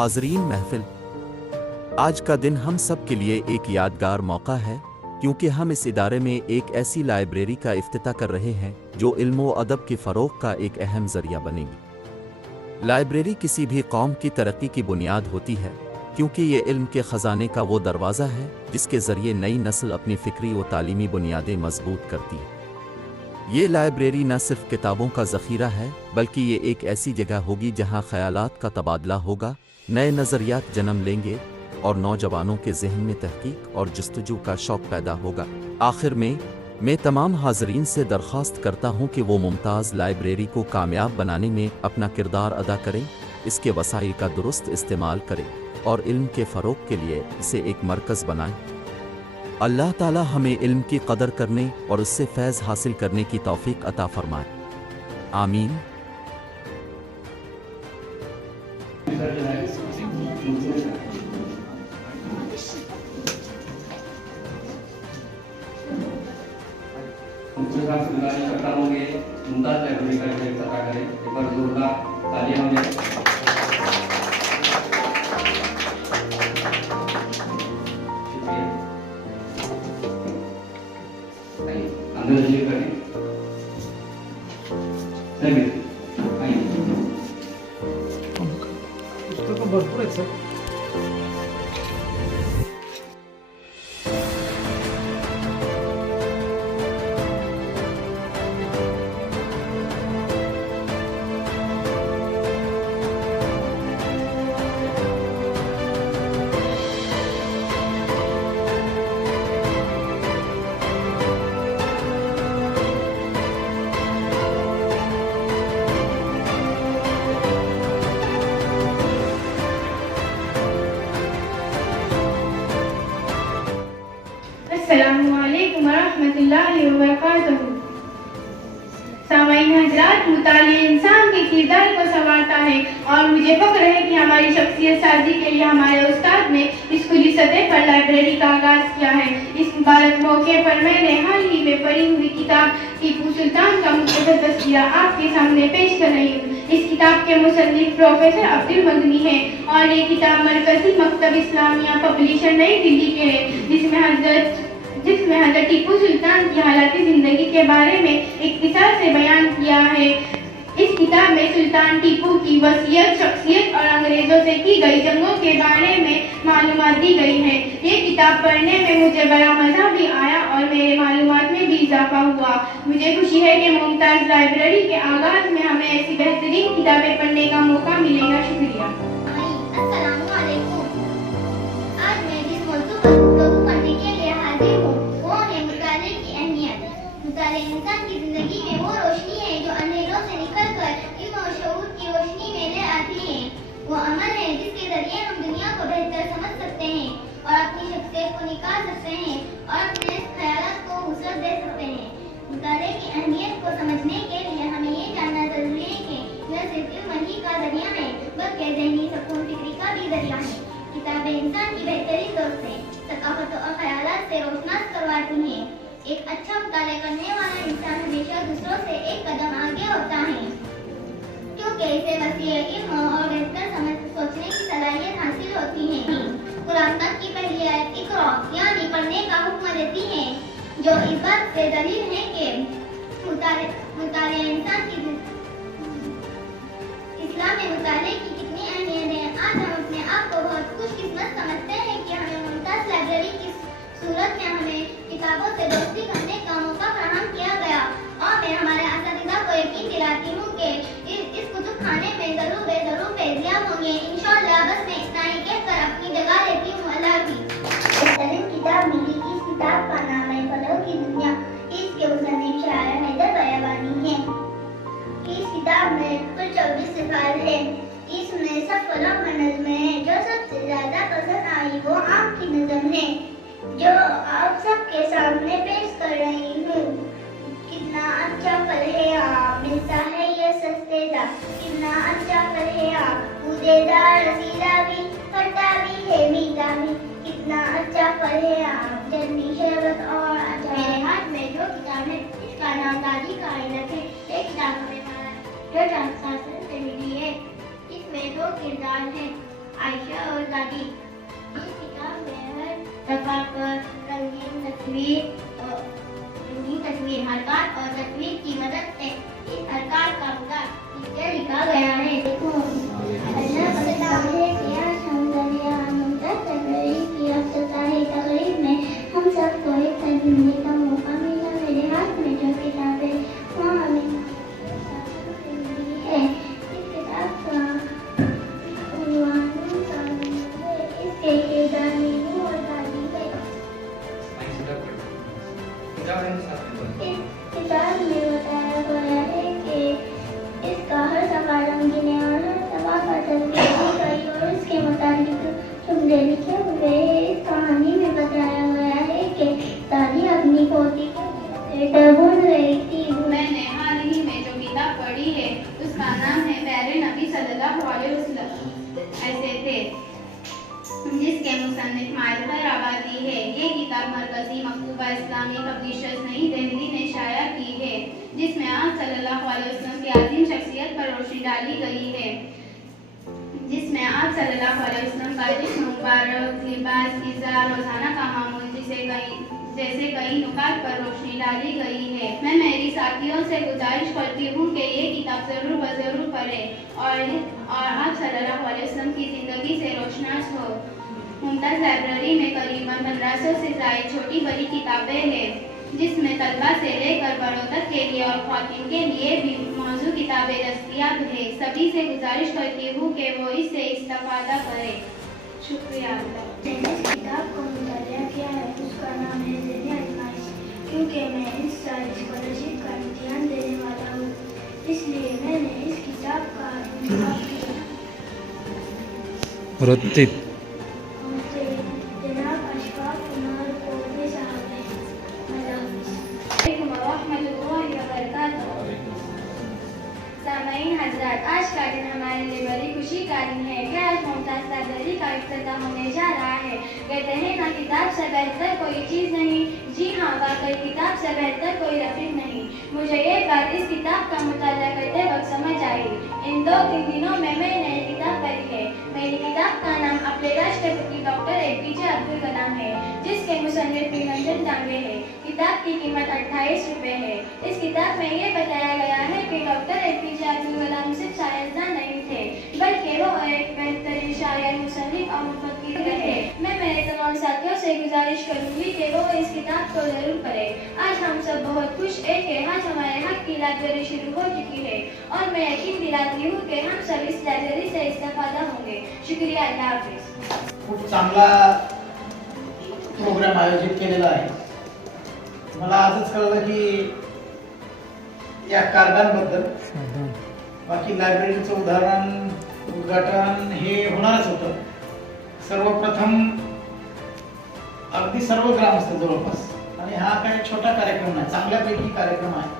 حاضرین محفل، آج کا دن ہم سب کے لیے ایک یادگار موقع ہے، کیونکہ ہم اس ادارے میں ایک ایسی لائبریری کا افتتاح کر رہے ہیں جو علم و ادب کے فروغ کا ایک اہم ذریعہ بنے گی۔ لائبریری کسی بھی قوم کی ترقی کی بنیاد ہوتی ہے، کیونکہ یہ علم کے خزانے کا وہ دروازہ ہے جس کے ذریعے نئی نسل اپنی فکری و تعلیمی بنیادیں مضبوط کرتی ہے۔ یہ لائبریری نہ صرف کتابوں کا ذخیرہ ہے، بلکہ یہ ایک ایسی جگہ ہوگی جہاں خیالات کا تبادلہ ہوگا، نئے نظریات جنم لیں گے اور نوجوانوں کے ذہن میں تحقیق اور جستجو کا شوق پیدا ہوگا۔ آخر میں تمام حاضرین سے درخواست کرتا ہوں کہ وہ ممتاز لائبریری کو کامیاب بنانے میں اپنا کردار ادا کریں، اس کے وسائل کا درست استعمال کریں اور علم کے فروغ کے لیے اسے ایک مرکز بنائیں۔ اللہ تعالی ہمیں علم کی قدر کرنے اور اس سے فیض حاصل کرنے کی توفیق عطا فرمائے، آمین۔ کرتا ہوں گے ممتاز لائبریری کا جو افتتاح کریں، ایک بار زوردار تالیاں ہو جائیں۔ اندر تشریف کریں۔ भरपूर आहेत सर। السلام علیکم ورحمۃ اللہ وبرکاتہ۔ سامعین حضرات، مطالعہ انسان کے کردار کو سنوارتا ہے اور مجھے فخر ہے کہ ہماری شخصیت سازی کے لیے ہمارے استاد نے اسکولی سطح پر لائبریری کا آغاز کیا ہے۔ اس مبارک موقع پر میں نے حال ہی میں پڑھی ہوئی کتاب ٹیپو سلطان کا مختصر تذکرہ آپ کے سامنے پیش کر رہی ہوں۔ اس کتاب کے مصنف پروفیسر عبد المغنی ہیں اور یہ کتاب مرکزی مکتب اسلامیہ پبلیشر نئی دلی کے ہے، جس میں حضرت ٹیپو سلطان کی حالات زندگی کے بارے میں اختصار سے بیان کیا ہے۔ اس کتاب میں سلطان ٹیپو کی وصیت، شخصیت اور انگریزوں سے کی گئی جنگوں کے بارے میں معلومات دی گئی ہے۔ یہ کتاب پڑھنے میں مجھے بڑا مزہ بھی آیا اور میرے معلومات میں بھی اضافہ ہوا۔ مجھے خوشی ہے کہ ممتاز لائبریری کے آغاز میں ہمیں ایسی بہترین کتابیں پڑھنے کا موقع ملے گا۔ شکریہ۔ السلام علیکم۔ آج میں جس موضوع پر گفتگو کرنے کے لیے حاضر ہوں وہ ہے مطالعے کی اہمیت۔ مطالعہ انسان کی زندگی میں وہ روشنی ہے جو اندھیروں سے نکل کر علم و شعور کی روشنی میں لے آتی ہے۔ وہ عمل ہے جس کے ذریعے ہم دنیا کو بہتر سمجھ سکتے ہیں اور اپنی شخصیت کو نکال سکتے ہیں اور اپنے خیالات کو وسعت دے سکتے ہیں۔ مطالعے کی اہمیت کو سمجھنے کے لیے ہمیں یہ جاننا ضروری ہے کہ نہ صرف علم ہی کا ذریعہ ہے بلکہ ذہنی سکون فکری کا بھی ذریعہ ہے۔ کتابیں انسان کی بہترین دوست ہیں، ثقافت اور خیالات سے روشناس کرواتی ہیں۔ ایک اچھا مطالعہ کرنے والا انسان ہمیشہ دوسروں سے ایک قدم آگے ہوتا ہے، کیونکہ اسے وسیع علم اور بہتر سوچنے کی صلاحیت حاصل ہوتی ہے۔ قرآن پاک کی پہلی آیت اقرا یعنی پڑھنے کا حکم دیتی ہے، جو اس بات سے دلیل ہے کہ مطالعہ انسان کی اسلام میں مطالعے کی کتنی اہمیت ہے۔ آج ہم اپنے آپ کو بہت خوش قسمت سمجھتے ہیں کہ ہمیں ممتاز لائبریری کی صورت میں ہمیں کتابوں سے دوستی کرنے کا موقع فراہم کیا گیا، اور میں ہمارے اساتذہ کو یقین دلاتی ہوں کہ اس کتب خانے میں ضرور فیضیاب ہوں گے۔ انشاءاللہ بس میں اتنا ہی کہہ کر اپنی جگہ لیتی ہوں۔ اللہ حافظ۔ بہترین کتاب ملی۔ اس کتاب کا نام ہے فلوں کی دنیا۔ اس کے مصنف شاعر حیدر بیابانی ہیں۔ اس کتاب میں کل 24 صفحات ہیں۔ اس میں سب فلوں میں نظمیں ہیں۔ جو سب سے زیادہ پسند آئی وہ آم کی نظم ہے، جو آپ سب کے سامنے پیش کر رہی ہوں۔ کتنا اچھا پھل ہے آم، ملتا ہے یہ سستے دام۔ کتنا اچھا پھل ہے آم، گودے دار رسیدہ بھی، کھٹا بھی ہے میٹھا بھی۔ کتنا اچھا پھل ہے آم، جنی شربت اور اچار۔ میرے ہاتھ میں جو کتاب ہے اس کا نام تاجی کائنات ہے۔ یہ کتاب ہمیں جو جانسا سے ملی ہے۔ اس میں 2 کردار ہیں، आयशा और दादी। इस किताब में हर दफा पर रंगीन तस्वीर हरकत और तस्वीर की मदद से इस हरकत का पूरा पिक्चर लिखा गया है। देखो अल्लाह बताता है कि आज हम दरिया मुमताज लाइब्रेरी की अफ्ताही तकरीब में हम सबको एक साथ घूमने का मौका मिला। मेरे हाथ में जो किताबें वो हमें है। इस किताब का उन्वान इसके किरदार नीनू और दादी है। इस किताब में बताया गया है कि इसका हर सफा रंगीन है और हर सफा पर तस्वीर दी गई और इसके मुताबिक जुमले लिखे हुए हैं। इस कहानी में बताया गया है कि दादी अपनी पोती को ढूंढ रही थी। मैंने हाल ही में जो किताब पढ़ी है उसका नाम है प्यारे नबी सल्लल्लाहु अलैहि वसल्लम ऐसे थे, जिसके मुसन्निफ माहिर आबादी है। ये किताब मरकजी मकतूबा इस्लामी पब्लिशर्स नई दिल्ली ने शाया की है, जिसमें आप सल्लल्लाहु अलैहि वसल्लम की अजीम शख्सियत पर रोशनी डाली गई है, जिसमें आप सल्लल्लाहु अलैहि वसल्लम का जिस्म मुबारक, लिबास, ग़िज़ा, रोज़ाना का मामूल जैसे कई नुकात पर रोशनी डाली गई है। मैं मेरी साथियों से गुजारिश करती हूँ कि ये किताब ज़रूर व ज़रूर पढ़ें और आप सल्लल्लाहु अलैहि वसल्लम की ज़िंदगी से रोशनास हो। मुमताज़ लाइब्रेरी में करीबन 1500 से ज़ायद छोटी बड़ी किताबें हैं, जिसमें तलबा से लेकर बड़ों तक के लिए और ख़वातीन के लिए भी मौजूद किताबें दस्तयाब है। सभी से गुजारिश करती हूँ कि वो इससे इस्तेफादा करें। शुक्रिया। मैंने इस किताब को मुतालिया किया है, उसका नाम है ज़हनी आज़माइश। क्योंकि मैं इस साल स्कॉलरशिप का इम्तिहान देने वाला हूँ, इसलिए मैंने इस किताब का इंतखाब किया। मुझसे जनाब अशफाक कुमार कोबे साहब ने। सामईन हज़रात, आज का दिन हमारे लिए बड़ी खुशी का दिन है कि आज मुमताज़ लाइब्रेरी का इफ्तिताह होने जा रहा है। कहते हैं ना, किताब से बेहतर कोई चीज़ नहीं। जी हाँ, वाकई किताब से बेहतर कोई रफ़ीक नहीं। मुझे ये बात इस किताब का मुताला करते वक्त समझ आई। इन 2-3 दिनों में मैंने ये किताब पढ़ी है। मेरी किताब का नाम अपने राष्ट्रपति डॉक्टर APJ अब्दुल कलाम है, जिसके मुसन्निफ निरंजन टांगे है। किताब की कीमत 28 रुपये है। इस किताब में ये बताया गया है कि डॉक्टर APJ अब्दुल कलाम सिर्फ साइंसदान नहीं थे, बल्कि वो एक बेहतरीन शायर, मुसन्निफ और मुफक्किर रहे। मैं मेरे तमाम साथियों से गुजारिश करूंगी कि वो इस किताब को जरूर पढ़े। आज हम सब बहुत खुश हैं कि आज हमारे हक की लाइब्रेरी शुरू हो चुकी है और मैं यकीन दिलाती हूँ कि हम सब इस लाइब्रेरी से इस्तेफादा होंगे। शुक्रिया। अल्लाह हाफिज। खूप चांगला प्रोग्राम आयोजित केलेला आहे। मला आजच कळलं की या कार्डांबद्दल, बाकी लायब्ररीचं उद्घाटन हे होणारच होतं। सर्वप्रथम अगदी सर्व ग्रामस्थ जवळपास, आणि हा काही छोटा कार्यक्रम नाही, चांगल्यापैकी कार्यक्रम आहे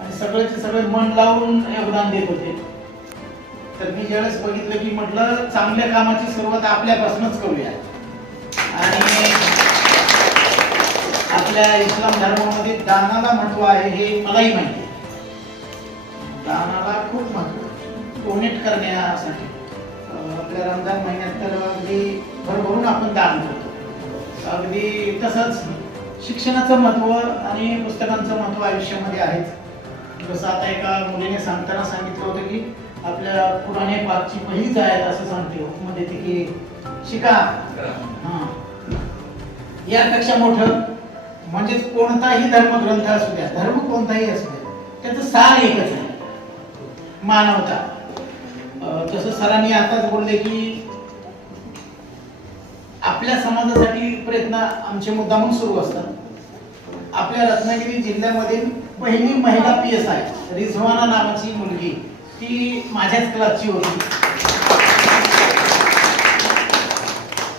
आणि सगळेचे सगळे मन लावून योगदान देत होते। तर मी ज्यावेळेस बघितलं की म्हटलं चांगल्या कामाची सुरुवात आपल्यापासूनच करूया। आणि आपल्या इस्लाम धर्मामध्ये दानाला महत्व आहे हे मलाही माहिती आहे। दानाला खूप महत्व, डोनेट करण्यासाठी आपल्या रमजान महिन्यात तर अगदी भरभरून आपण दान करतो। अगदी तसंच शिक्षणाचं महत्व आणि पुस्तकांचं महत्व आयुष्यामध्ये आहेच। जसं आता एका मुलीने सांगताना सांगितलं होतं की आपल्या कुराणे पाकची पहिलीच आयत असं सांगते, हुकूम देते की शिका। हां, यापेक्षा मोठं म्हणजे कोणताही धर्मग्रंथ असू द्या, धर्म कोणताही असू द्या, त्याचं सार एकच आहे, मानवता। जसं सरांनी आताच बोलले की आपल्या समाजासाठी प्रयत्न आमचे मुद्दामून सुरू असतात। आपल्या रत्नागिरी जिल्ह्यामधील पहिली महिला PSI रिझवाना नावाची मुलगी, ती माझ्याच क्लासची होती।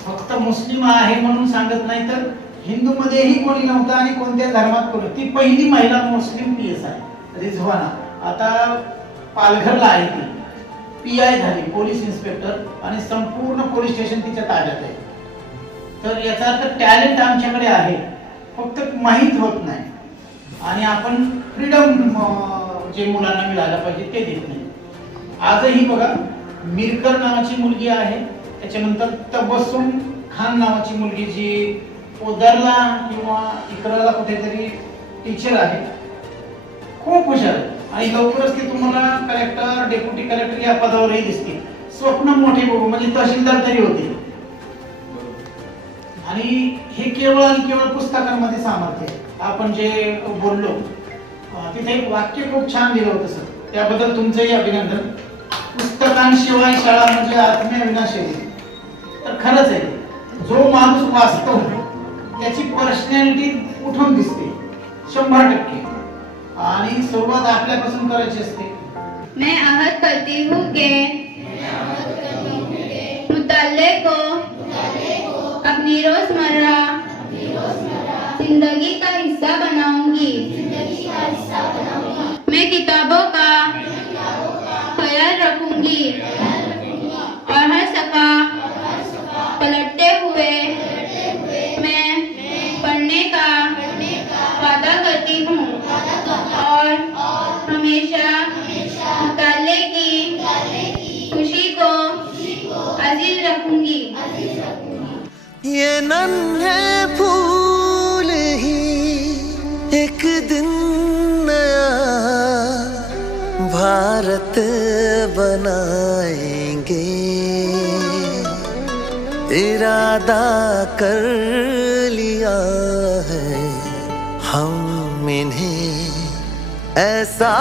फक्त मुस्लिम आहे म्हणून सांगत नाही, तर हिंदूमध्येही कोणी नव्हतं आणि कोणत्या धर्मात कोणी, ती पहिली महिला मुस्लिम PSI रिझवाना। आता पालघरला आहे, ती PI झाली, पोलीस इन्स्पेक्टर, आणि संपूर्ण पोलीस स्टेशन तिच्या ताब्यात आहे। तर याचा अर्थ टॅलेंट आमच्याकडे आहे, फक्त माहीत होत नाही आणि आपण फ्रीडम जे मुलांना मिळायला पाहिजे ते देत नाही। आजही बघा, मिरकर नावाची मुलगी आहे, त्याच्यानंतर तबस्सुम खान नावाची मुलगी जी ओदरला किंवा इकराला कुठेतरी टीचर आहे, खूप हुशार आहे आणि लवकरच ती तुम्हाला कलेक्टर डेप्युटी कलेक्टर या पदावरही दिसते. स्वप्न मोठे बघू म्हणजे तहसीलदार तरी होते. आणि हे केवळ आणि केवळ पुस्तकांमध्ये सामर्थ्य आहे. आपण जे बोललो तिथे एक वाक्य खूप छान दिलं होतं सर, त्याबद्दल तुमचंही अभिनंदन. पुस्तकांशिवाय शाळा म्हणजे आत्मविनाश आहे. तर खरंच आहे, जो माणूस वाचतो त्याची पर्सनॅलिटी उठून दिसते 100%. आणि सुरुवात आपल्यापासून करायची असते. मैं आहद करती हूँ कि मुताल्ले को अपनी रोजमर्रा जिंदगी का हिस्सा बनाऊंगी. मैं किताबों का ख्याल रखूंगी और हर सफा पलटते हुए मैं पढ़ने का वादा करती हूँ और हमेशा मुताल्ले की खुशी को अजीज रखूंगी. ये नन्हे फूल ही एक दिन नया भारत बनाएंगे. इरादा कर लिया है हम इन्हें ऐसा